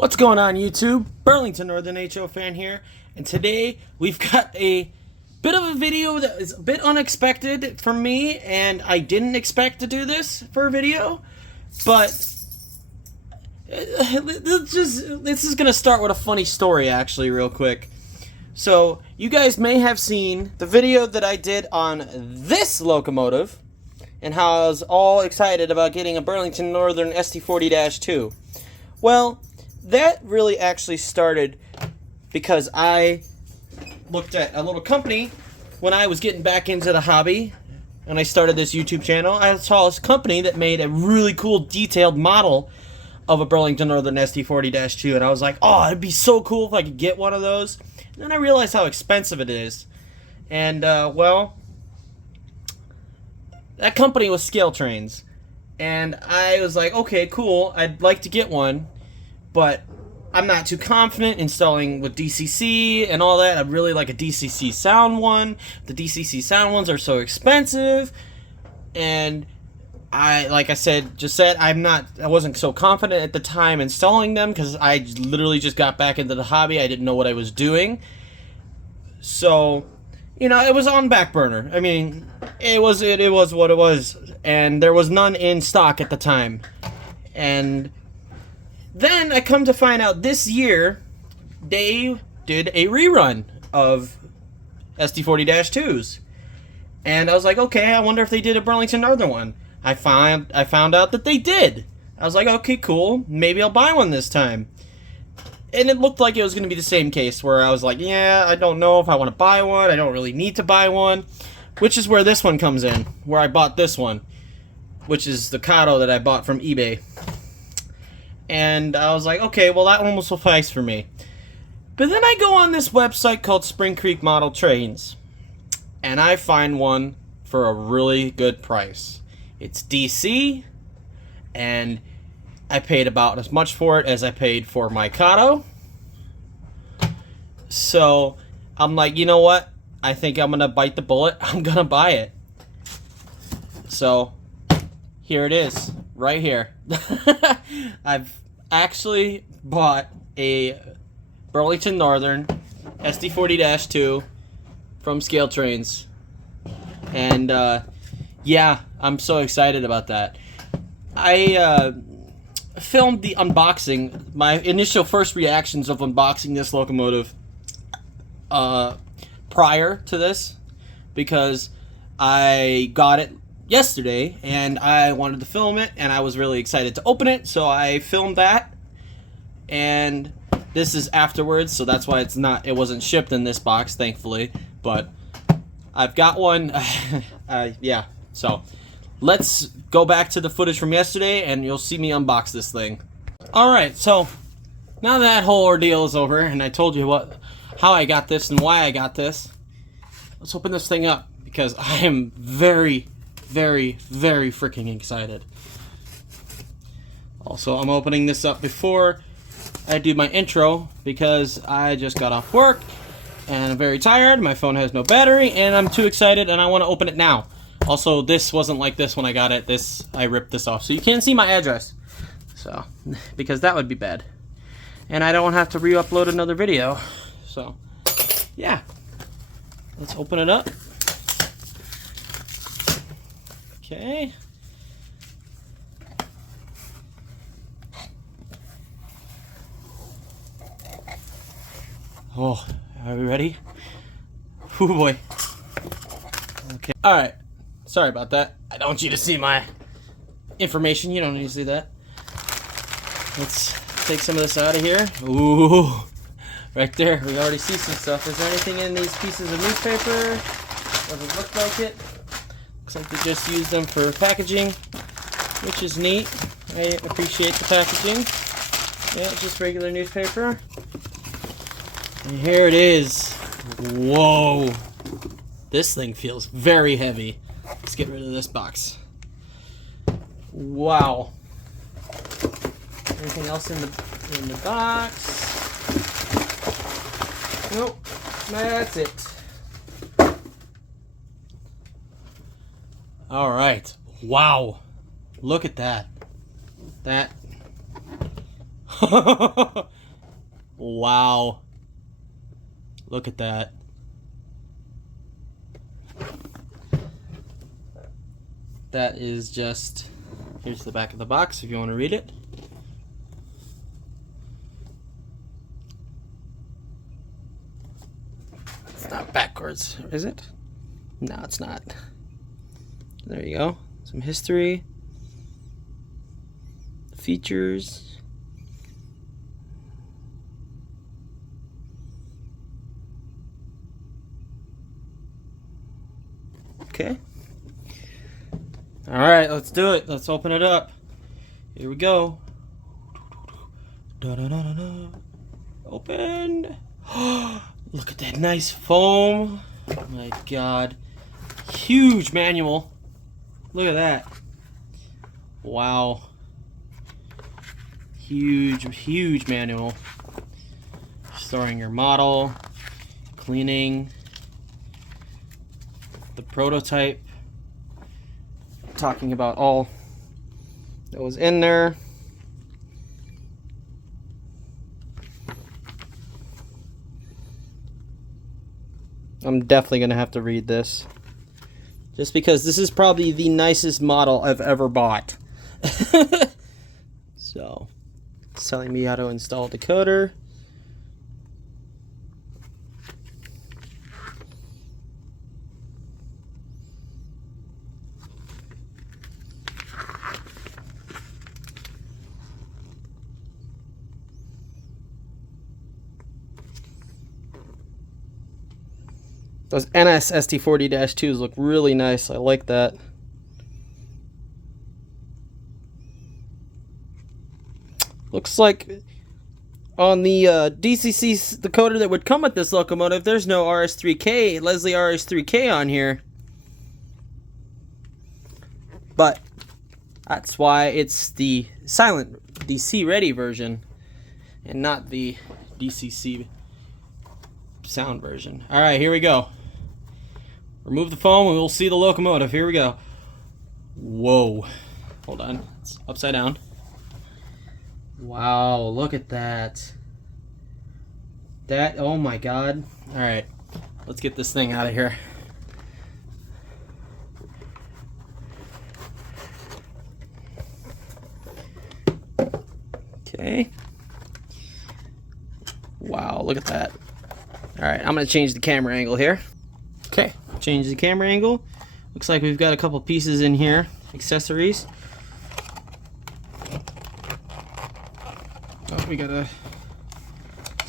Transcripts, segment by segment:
What's going on, YouTube? Burlington Northern HO fan here, and today we've got a bit of a video that is a bit unexpected for me, and I didn't expect to do this for a video, but this is gonna start with a funny story, actually, real quick. So you guys may have seen the video that I did on this locomotive and how I was all excited about getting a Burlington Northern Sd40-2. Well, that really actually started because I looked at a little company when I was getting back into the hobby and I started this YouTube channel. I saw this company that made a really cool detailed model of a Burlington Northern Sd40-2, and I was like, oh, it'd be so cool if I could get one of those. And then I realized how expensive it is. And, well, that company was Scaletrains. And I was like, okay, cool, I'd like to get one, but I'm not too confident installing with DCC and all that. I'd really like a DCC sound one. The DCC sound ones are so expensive, and like I said, I wasn't so confident at the time installing them because I literally just got back into the hobby. I didn't know what I was doing, so you know, it was on back burner. I mean, it was what it was, and there was none in stock at the time. And then I come to find out this year they did a rerun of Sd40-2s, and I was like, okay, I wonder if they did a Burlington Northern one. I found out that they did. I was like, okay, cool, maybe I'll buy one this time. And it looked like it was going to be the same case where I was like, yeah, I don't know if I want to buy one. I don't really need to buy one, which is where this one comes in, where I bought this one, which is the Kato that I bought from eBay. And I was like, okay, well, that one will suffice for me. But then I go on this website called Spring Creek Model Trains, and I find one for a really good price. It's DC, and I paid about as much for it as I paid for my Kato. So I'm like, you know what? I think I'm going to bite the bullet. I'm going to buy it. So here it is, right here. I've actually bought a Burlington Northern Sd40-2 from Scaletrains. And yeah, I'm so excited about that. I filmed the unboxing, my initial first reactions of unboxing this locomotive prior to this, because I got it yesterday and I wanted to film it and I was really excited to open it, so I filmed that. And this is afterwards, so that's why it wasn't shipped in this box, thankfully, but I've got one. Yeah, so let's go back to the footage from yesterday and you'll see me unbox this thing. Alright, so now that whole ordeal is over and I told you how I got this and why I got this, let's open this thing up because I am very, very, very freaking excited. Also, I'm opening this up before I do my intro because I just got off work and I'm very tired, my phone has no battery, and I'm too excited and I want to open it now. Also, this wasn't like this when I got it. I ripped this off, so you can't see my address. So, because that would be bad. And I don't have to re-upload another video. So, yeah. Let's open it up. Okay. Oh, are we ready? Oh boy. Okay. Alright. Sorry about that. I don't want you to see my information. You don't need to see that. Let's take some of this out of here. Ooh. Right there. We already see some stuff. Is there anything in these pieces of newspaper? Doesn't look like it. Looks like they just used them for packaging, which is neat. I appreciate the packaging. Yeah, just regular newspaper. And here it is. Whoa. This thing feels very heavy. Let's get rid of this box. Wow. Anything else in the box? Nope. That's it. All right. Wow. Look at that. That Wow. Look at that. That is just... Here's the back of the box if you want to read it. It's not backwards, is it? No, it's not. There you go. Some history. Features. Okay. All right, let's do it. Let's open it up. Here we go. Da-da-da-da-da. Open. Look at that nice foam. Oh my God. Huge manual. Look at that. Wow. Huge manual. Storing your model. Cleaning. The prototype. Talking about all that was in there. I'm definitely gonna have to read this, just because this is probably the nicest model I've ever bought. So, it's telling me how to install a decoder. Those NS Sd40-2s look really nice. I like that. Looks like on the DCC decoder that would come with this locomotive, there's no RS3K, Leslie RS3K on here. But that's why it's the silent DC ready version and not the DCC sound version. All right, here we go. Remove the foam and we'll see the locomotive. Here we go. Whoa. Hold on. It's upside down. Wow, look at that. That, oh my God. All right, let's get this thing out of here. Okay. Wow, look at that. All right, I'm gonna change the camera angle here. Okay, change the camera angle. Looks like we've got a couple pieces in here, accessories. Oh, we gotta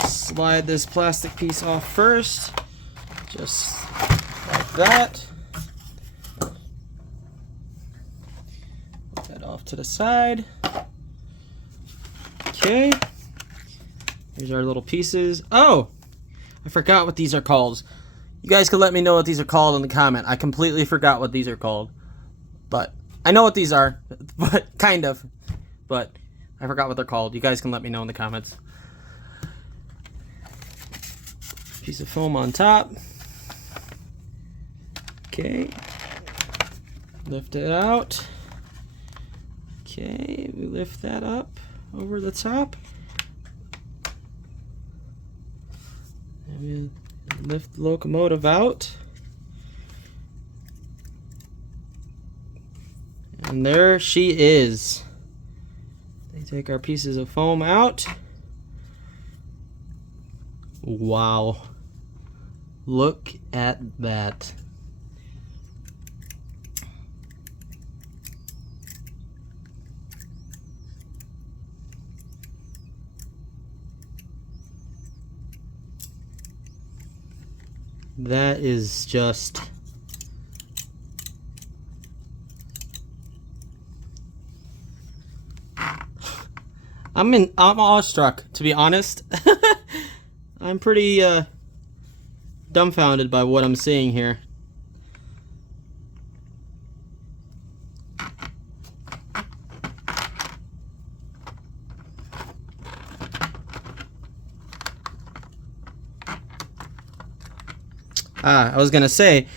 slide this plastic piece off first, just like that. Put that off to the side. Okay, here's our little pieces. Oh, I forgot what these are called. You guys can let me know what these are called in the comment. I completely forgot what these are called. But I know what these are, but kind of. But I forgot what they're called. You guys can let me know in the comments. Piece of foam on top. Okay. Lift it out. Okay, we lift that up over the top. And we lift the locomotive out. And there she is. They take our pieces of foam out. Wow. Look at that. That is just... I'm awestruck, to be honest. I'm pretty dumbfounded by what I'm seeing here. I was gonna say,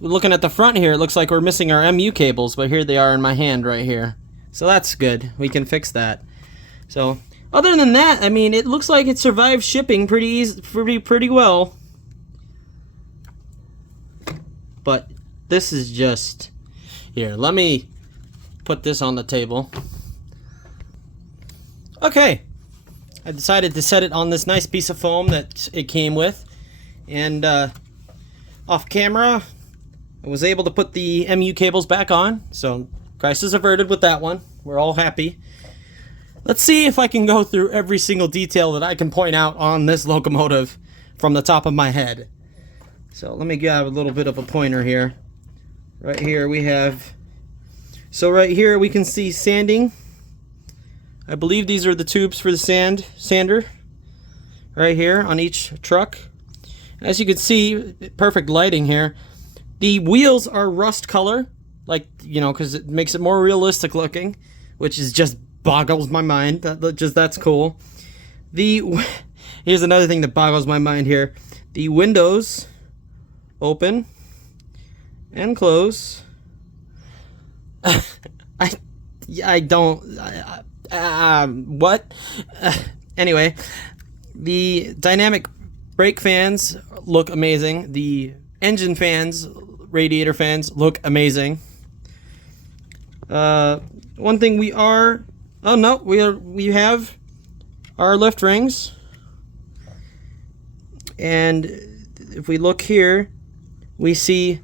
looking at the front here, it looks like we're missing our MU cables, but here they are in my hand right here. So that's good. We can fix that. So, other than that, I mean, it looks like it survived shipping pretty well. But this is just... Here, let me put this on the table. Okay. I decided to set it on this nice piece of foam that it came with. And off camera, I was able to put the MU cables back on. So, crisis averted with that one. We're all happy. Let's see if I can go through every single detail that I can point out on this locomotive from the top of my head. So let me grab a little bit of a pointer here. Right here we have... So right here we can see sanding. I believe these are the tubes for the sander. Right here on each truck. As you can see, perfect lighting here. The wheels are rust color. Like, you know, because it makes it more realistic looking. Which is just boggles my mind. That's cool. Here's another thing that boggles my mind here. The windows open and close. What? Anyway, the dynamic brake fans look amazing. The engine fans, radiator fans look amazing. One thing we have our lift rings, and if we look here, we see,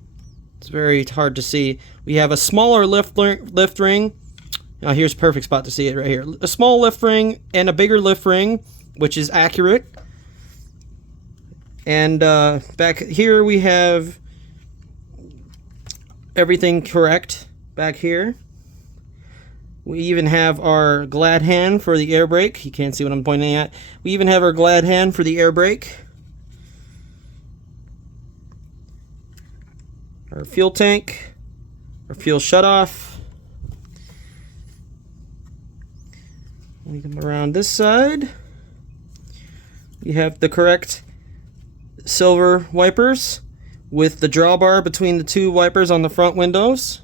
it's very hard to see, we have a smaller lift ring. Now here's a perfect spot to see it right here. A small lift ring and a bigger lift ring, which is accurate. And back here we have everything correct back here. We even have our glad hand for the air brake. You can't see what I'm pointing at. We even have our glad hand for the air brake. Our fuel tank. Our fuel shutoff. We come around this side. We have the correct silver wipers with the drawbar between the two wipers on the front windows.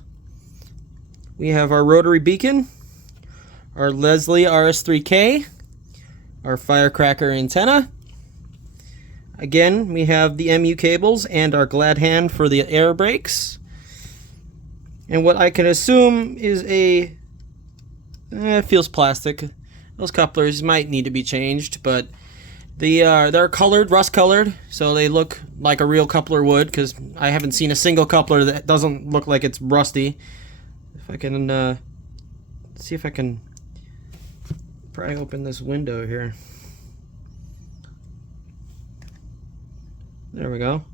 We have our rotary beacon, our Leslie RS3K, our firecracker antenna. Again, we have the MU cables and our glad hand for the air brakes. And what I can assume is it feels plastic. Those couplers might need to be changed, but they're colored, rust colored, so they look like a real coupler would, because I haven't seen a single coupler that doesn't look like it's rusty. If I can see if I can pry open this window here. There we go.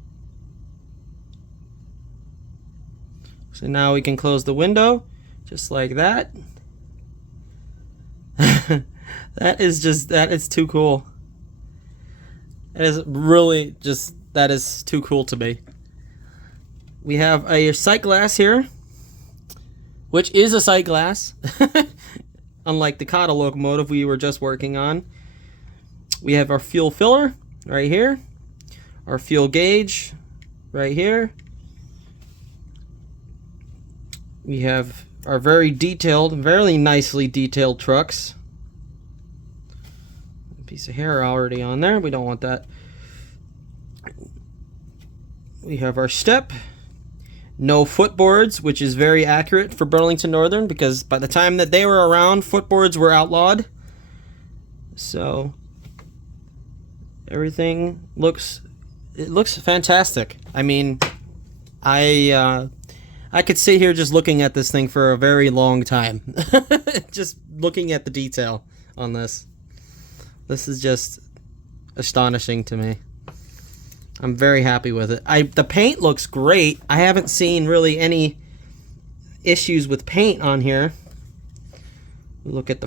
So now we can close the window just like that. That is too cool. That is too cool to me. We have a sight glass here, which is a sight glass, unlike the Kata locomotive we were just working on. We have our fuel filler right here, our fuel gauge right here. We have our very nicely detailed trucks. A piece of hair already on there, we don't want that. We have our step. No footboards, which is very accurate for Burlington Northern, because by the time that they were around, footboards were outlawed. So everything looks fantastic. I mean, I could sit here just looking at this thing for a very long time. Just looking at the detail on this. This is just astonishing to me. I'm very happy with it. The paint looks great. I haven't seen really any issues with paint on here. Look at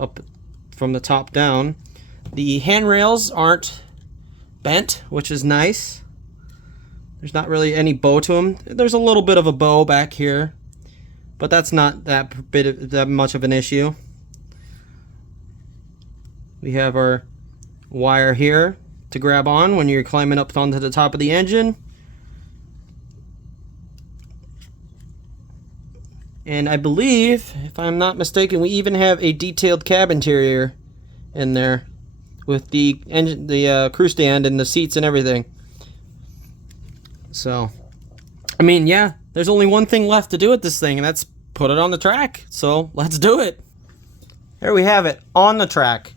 up from the top down. The handrails aren't bent, which is nice. There's not really any bow to them. There's a little bit of a bow back here, but that's not that much of an issue. We have our wire here to grab on when you're climbing up onto the top of the engine. And I believe, if I'm not mistaken, we even have a detailed cab interior in there with the engine, the crew stand and the seats and everything. So, I mean, yeah, there's only one thing left to do with this thing, and that's put it on the track. So let's do it. Here we have it on the track,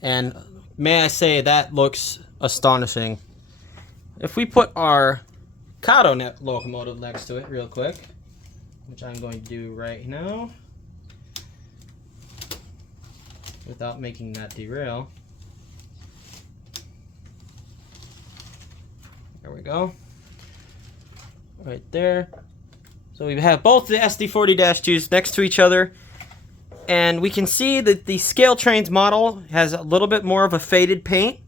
and may I say that looks astonishing. If we put our Kato locomotive next to it real quick, which I'm going to do right now without making that derail. There we go. Right there. So we have both the SD40-2s next to each other, and we can see that the Scaletrains model has a little bit more of a faded paint,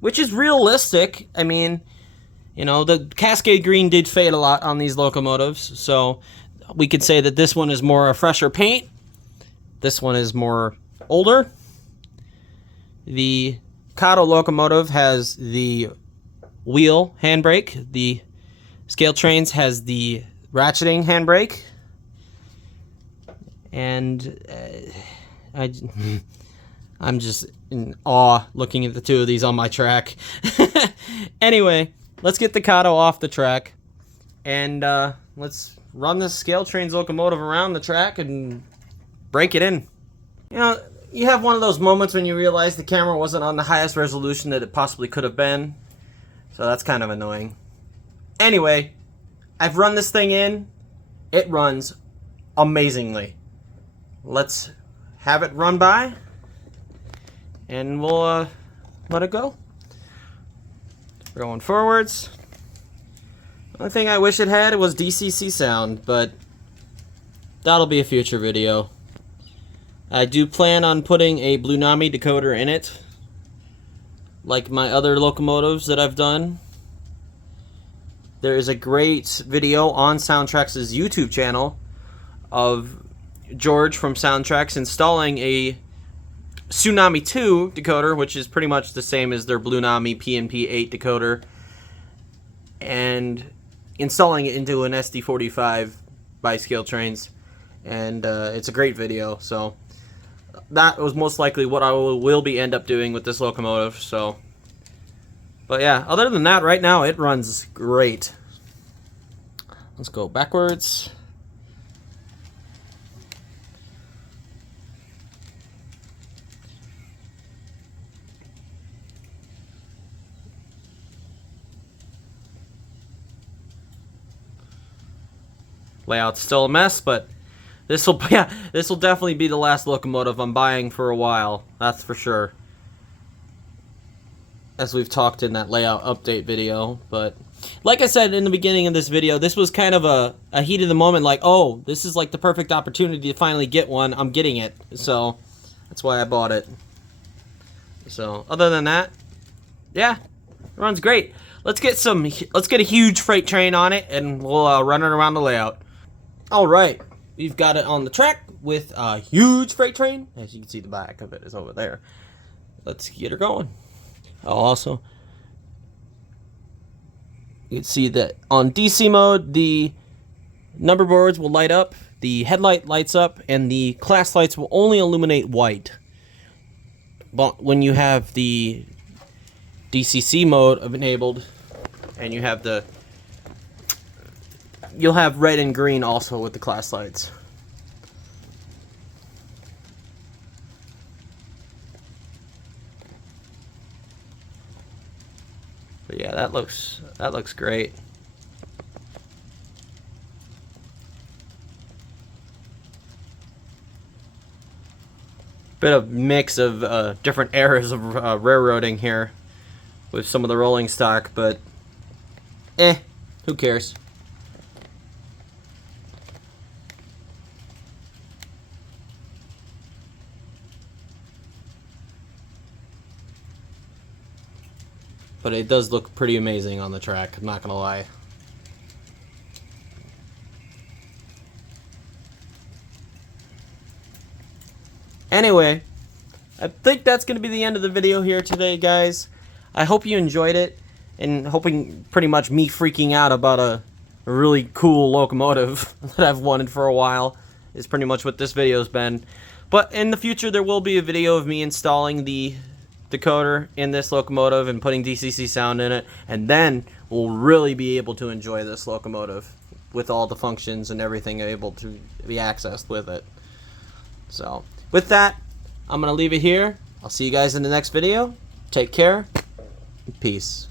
which is realistic. I mean, you know, the Cascade Green did fade a lot on these locomotives, so we could say that this one is more a fresher paint. This one is more older. The Kato locomotive has the wheel handbrake. The Scaletrains has the ratcheting handbrake. And I'm just in awe looking at the two of these on my track. Anyway, let's get the Kato off the track, and let's run this Scaletrains locomotive around the track and break it in. You know, you have one of those moments when you realize the camera wasn't on the highest resolution that it possibly could have been. So that's kind of annoying. Anyway, I've run this thing in. It runs amazingly. Let's have it run by, and we'll let it go. We're going forwards. The only thing I wish it had was DCC sound, but that'll be a future video. I do plan on putting a Bluenami decoder in it, like my other locomotives that I've done. There is a great video on Soundtrax's YouTube channel of George from Soundtrax installing a Tsunami 2 decoder, which is pretty much the same as their Bluenami PNP8 decoder, and installing it into an SD45 by Scaletrains, and it's a great video. So that was most likely what I will be end up doing with this locomotive. So, but yeah, other than that, right now it runs great. Let's go backwards. Layout's still a mess, but this will definitely be the last locomotive I'm buying for a while. That's for sure. As we've talked in that layout update video, but like I said in the beginning of this video, this was kind of a heat of the moment, like, oh, this is like the perfect opportunity to finally get one. I'm getting it, so that's why I bought it. So other than that, yeah, it runs great. Let's get a huge freight train on it, and we'll run it around the layout. Alright, we've got it on the track with a huge freight train. As you can see, the back of it is over there. Let's get her going. Also, you can see that on DC mode, the number boards will light up, the headlight lights up, and the class lights will only illuminate white. But when you have the DCC mode enabled, and you have you'll have red and green also with the class lights. But yeah, that looks great. Bit of mix of different eras of railroading here with some of the rolling stock, but who cares? But it does look pretty amazing on the track, I'm not gonna lie. Anyway, I think that's gonna be the end of the video here today, guys. I hope you enjoyed it, and hoping pretty much me freaking out about a really cool locomotive that I've wanted for a while is pretty much what this video's been. But in the future, there will be a video of me installing the decoder in this locomotive and putting DCC sound in it, and then we'll really be able to enjoy this locomotive with all the functions and everything able to be accessed with it. So with that, I'm going to leave it here. I'll see you guys in the next video. Take care. Peace.